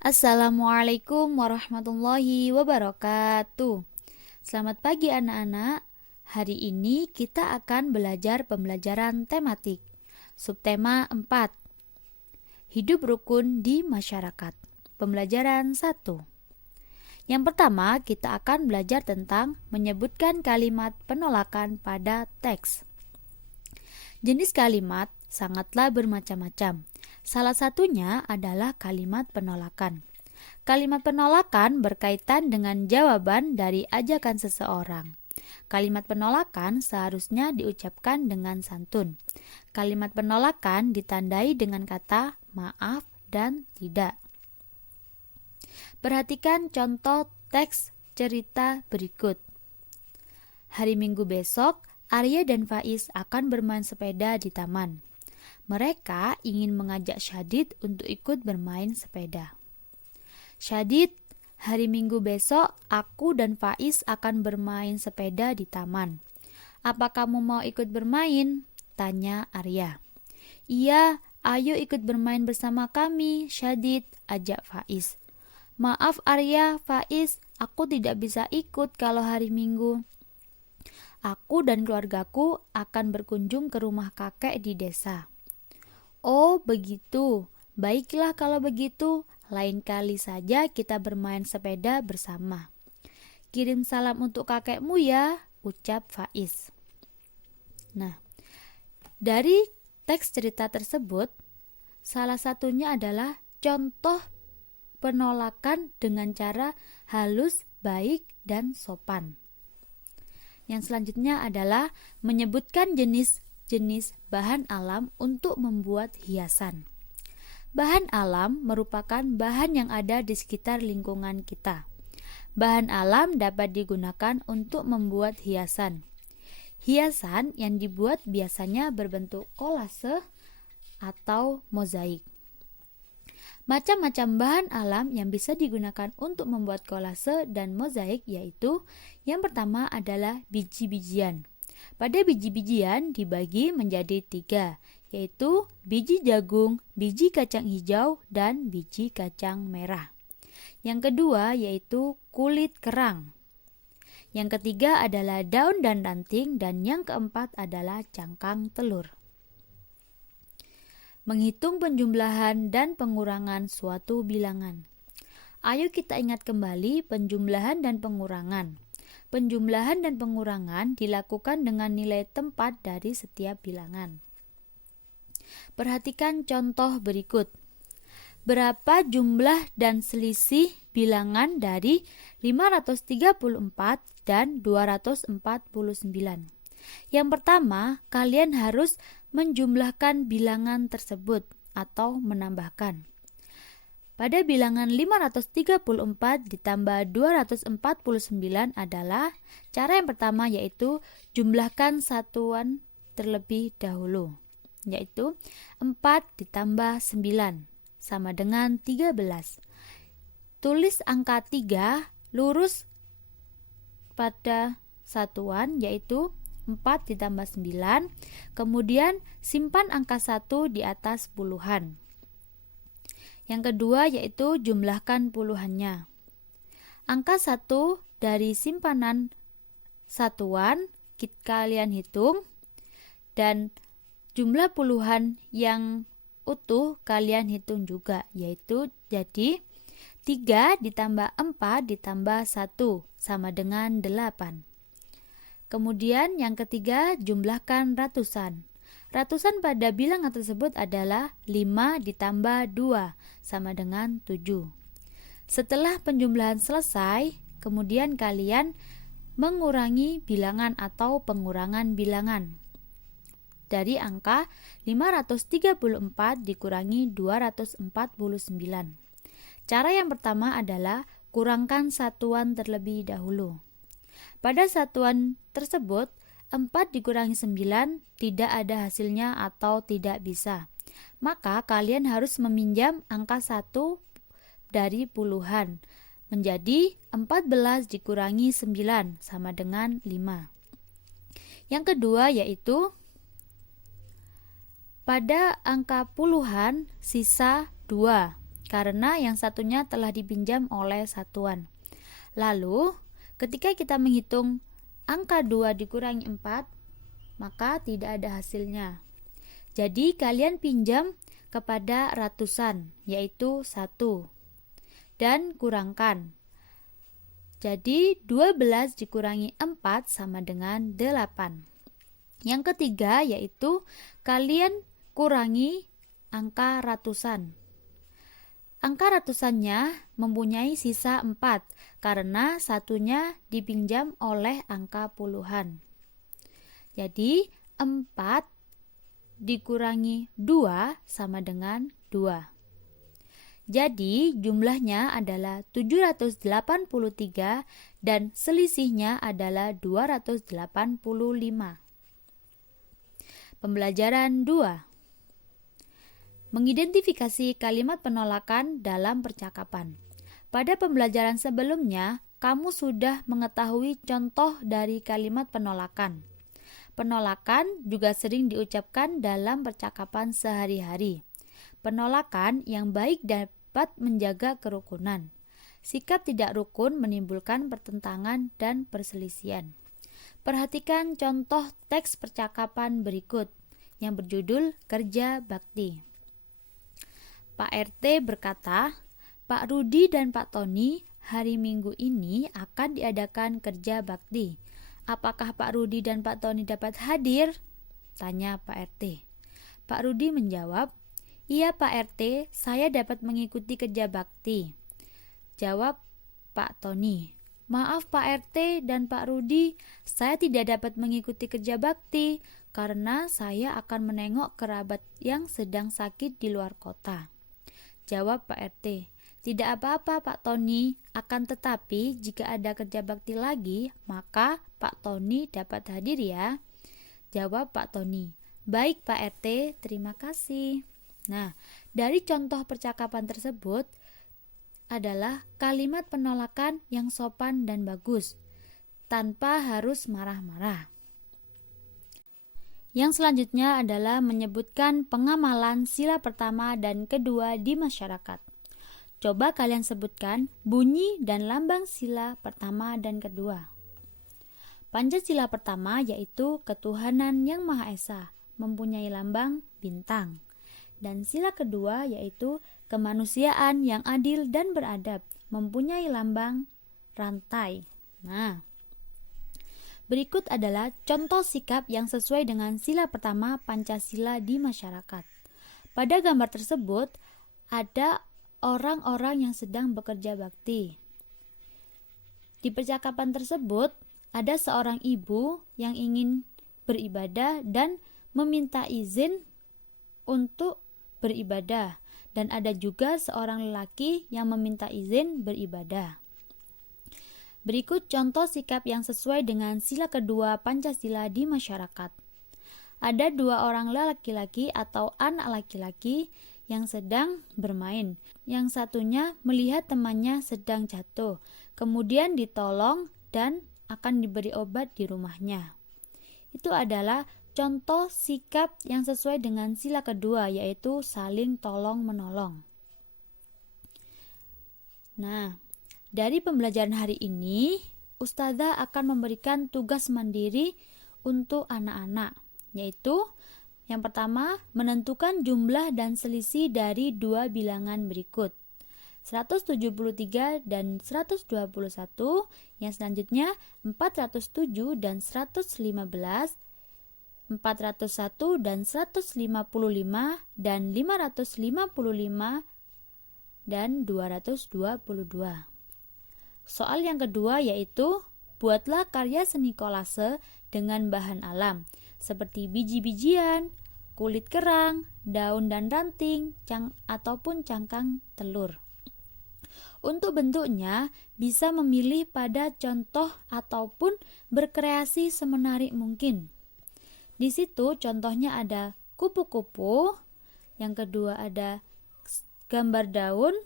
Assalamualaikum warahmatullahi wabarakatuh. Selamat pagi anak-anak. Hari ini kita akan belajar pembelajaran tematik. Subtema 4. Hidup rukun di masyarakat. Pembelajaran 1. Yang pertama, kita akan belajar tentang menyebutkan kalimat penolakan pada teks. Jenis kalimat sangatlah bermacam-macam. Salah satunya adalah kalimat penolakan. Kalimat penolakan berkaitan dengan jawaban dari ajakan seseorang. Kalimat penolakan seharusnya diucapkan dengan santun. Kalimat penolakan ditandai dengan kata maaf dan tidak. Perhatikan contoh teks cerita berikut. Hari Minggu besok, Arya dan Faiz akan bermain sepeda di taman. Mereka ingin mengajak Syadid untuk ikut bermain sepeda. Syadid, hari Minggu besok aku dan Faiz akan bermain sepeda di taman. Apa kamu mau ikut bermain? Tanya Arya. Iya, ayo ikut bermain bersama kami, Syadid, ajak Faiz. Maaf Arya, Faiz, aku tidak bisa ikut kalau hari Minggu. Aku dan keluargaku akan berkunjung ke rumah kakek di desa. Oh, begitu. Baiklah kalau begitu, lain kali saja kita bermain sepeda bersama. Kirim salam untuk kakekmu ya, ucap Faiz. Nah, dari teks cerita tersebut, salah satunya adalah contoh penolakan dengan cara halus, baik, dan sopan. Yang selanjutnya adalah menyebutkan jenis-jenis bahan alam untuk membuat hiasan. Bahan alam merupakan bahan yang ada di sekitar lingkungan kita. Bahan alam dapat digunakan untuk membuat hiasan. Hiasan yang dibuat biasanya berbentuk kolase atau mozaik. Macam-macam bahan alam yang bisa digunakan untuk membuat kolase dan mozaik yaitu yang pertama adalah biji-bijian. Pada biji-bijian dibagi menjadi 3, yaitu biji jagung, biji kacang hijau, dan biji kacang merah. Yang kedua yaitu kulit kerang. Yang ketiga adalah daun dan ranting, dan yang keempat adalah cangkang telur. Menghitung penjumlahan dan pengurangan suatu bilangan. Ayo kita ingat kembali penjumlahan dan pengurangan. Penjumlahan dan pengurangan dilakukan dengan nilai tempat dari setiap bilangan. Perhatikan contoh berikut. Berapa jumlah dan selisih bilangan dari 534 dan 249? Yang pertama, kalian harus menjumlahkan bilangan tersebut atau menambahkan. Pada bilangan 534 ditambah 249 adalah cara yang pertama, yaitu jumlahkan satuan terlebih dahulu, yaitu 4 ditambah 9 sama dengan 13. Tulis angka 3 lurus pada satuan, yaitu 4 ditambah 9, kemudian simpan angka 1 di atas puluhan. Yang kedua yaitu jumlahkan puluhannya. Angka 1 dari simpanan satuan kalian hitung, dan jumlah puluhan yang utuh kalian hitung juga, yaitu jadi 3 ditambah 4 ditambah 1 sama dengan 8. Kemudian yang ketiga, jumlahkan ratusan. Ratusan pada bilangan tersebut adalah 5 ditambah 2 sama dengan 7. Setelah penjumlahan selesai, kemudian kalian mengurangi bilangan atau pengurangan bilangan. Dari angka 534 dikurangi 249. Cara yang pertama adalah kurangkan satuan terlebih dahulu. Pada satuan tersebut, 4 dikurangi 9 tidak ada hasilnya atau tidak bisa. Maka kalian harus meminjam angka 1 dari puluhan. Menjadi 14 dikurangi 9 sama dengan 5. Yang kedua yaitu pada angka puluhan sisa 2. karena yang satunya telah dipinjam oleh satuan. Lalu, ketika kita menghitung angka 2 dikurangi 4, maka tidak ada hasilnya. Jadi kalian pinjam kepada ratusan, yaitu 1. Dan kurangkan. Jadi 12 dikurangi 4 sama dengan 8. Yang ketiga yaitu kalian kurangi angka ratusan. Angka ratusannya mempunyai sisa 4 karena satunya dipinjam oleh angka puluhan. Jadi 4 dikurangi 2 sama dengan 2. Jadi jumlahnya adalah 783 dan selisihnya adalah 285. Pembelajaran 2. Mengidentifikasi kalimat penolakan dalam percakapan. Pada pembelajaran sebelumnya, kamu sudah mengetahui contoh dari kalimat penolakan. Penolakan juga sering diucapkan dalam percakapan sehari-hari. Penolakan yang baik dapat menjaga kerukunan. Sikap tidak rukun menimbulkan pertentangan dan perselisihan. Perhatikan contoh teks percakapan berikut yang berjudul Kerja Bakti. Pak RT berkata, Pak Rudi dan Pak Tony hari Minggu ini akan diadakan kerja bakti. Apakah Pak Rudi dan Pak Tony dapat hadir? Tanya Pak RT. Pak Rudi menjawab, iya Pak RT, saya dapat mengikuti kerja bakti. Jawab Pak Tony, maaf Pak RT dan Pak Rudi, saya tidak dapat mengikuti kerja bakti karena saya akan menengok kerabat yang sedang sakit di luar kota. Jawab Pak RT, tidak apa-apa Pak Tony, akan tetapi jika ada kerja bakti lagi, maka Pak Tony dapat hadir ya. Jawab Pak Tony, baik Pak RT, terima kasih. Nah, dari contoh percakapan tersebut adalah kalimat penolakan yang sopan dan bagus, tanpa harus marah-marah. Yang selanjutnya adalah menyebutkan pengamalan sila pertama dan kedua di masyarakat. Coba kalian sebutkan bunyi dan lambang sila pertama dan kedua. Pancasila pertama yaitu ketuhanan yang Maha Esa, mempunyai lambang bintang. Dan sila kedua yaitu kemanusiaan yang adil dan beradab, mempunyai lambang rantai. Nah, berikut adalah contoh sikap yang sesuai dengan sila pertama Pancasila di masyarakat. Pada gambar tersebut ada orang-orang yang sedang bekerja bakti. Di percakapan tersebut ada seorang ibu yang ingin beribadah dan meminta izin untuk beribadah, dan ada juga seorang lelaki yang meminta izin beribadah. Berikut contoh sikap yang sesuai dengan sila kedua Pancasila di masyarakat. Ada 2 orang laki-laki atau anak laki-laki yang sedang bermain. Yang satunya melihat temannya sedang jatuh, kemudian ditolong dan akan diberi obat di rumahnya. Itu adalah contoh sikap yang sesuai dengan sila kedua, yaitu saling tolong-menolong. Nah, dari pembelajaran hari ini, Ustazah akan memberikan tugas mandiri untuk anak-anak, yaitu yang pertama, menentukan jumlah dan selisih dari 2 bilangan berikut, 173 dan 121, yang selanjutnya 407 dan 115, 401 dan 155, dan 555 dan 222. Soal yang kedua yaitu buatlah karya seni kolase dengan bahan alam seperti biji-bijian, kulit kerang, daun dan ranting, ataupun cangkang telur. Untuk bentuknya bisa memilih pada contoh ataupun berkreasi semenarik mungkin. Di situ contohnya ada kupu-kupu, yang kedua ada gambar daun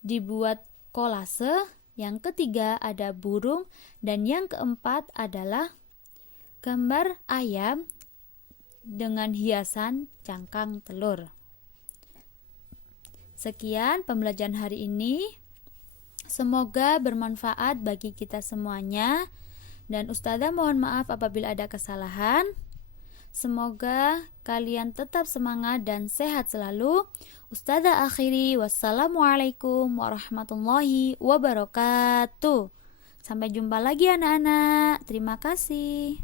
dibuat kolase, yang ketiga ada burung, dan yang keempat adalah gambar ayam dengan hiasan cangkang telur. Sekian pembelajaran hari ini. Semoga bermanfaat bagi kita semuanya. Dan Ustazah mohon maaf apabila ada kesalahan. Semoga kalian tetap semangat dan sehat selalu. Ustazah akhiri, wassalamualaikum warahmatullahi wabarakatuh. Sampai jumpa lagi anak-anak. Terima kasih.